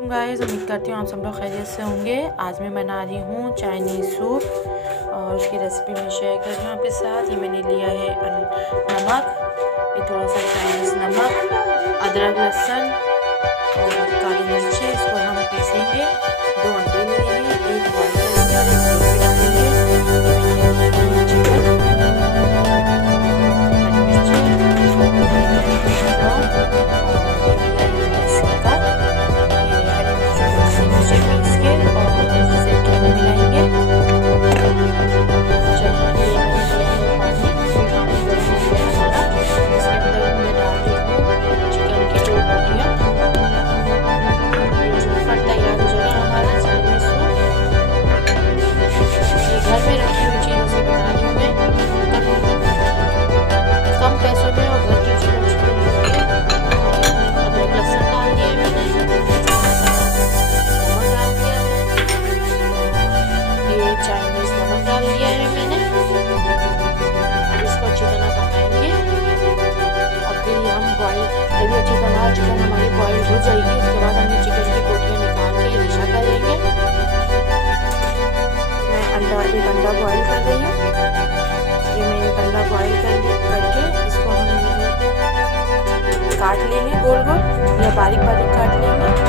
Guys, उम्मीद करती हूँ आप सब लोग खैरियत से होंगे। आज मैं बना रही हूँ चाइनीज़ सूप और उसकी रेसिपी मैं शेयर कर रही हूँ आपके साथ। ये मैंने लिया है नमक, ये थोड़ा सा चाइनीज़ नमक, अदरक, लहसुन और काली मिर्ची। इसको हम पीसेंगे। 2 अंडे लिए हैं, एक बॉइल करेंगे और एक सूप में डालेंगे। चाइनीज़ नमक डाल दिया है मैंने। अब इसको अच्छी तरह पकाएंगे और फिर ये हम बॉईल जब अच्छी तरह चिकन हमारी बॉईल हो जाएगी, उसके बाद हम चिकन की बोटियाँ निकाल के रिशा करेंगे। मैं एक अंडा बॉईल कर रही हूँ। ये मैं एक अंडा बॉईल करके इसको हम काट लेंगे गोल गोल या बारीक बारीक काट लेंगे।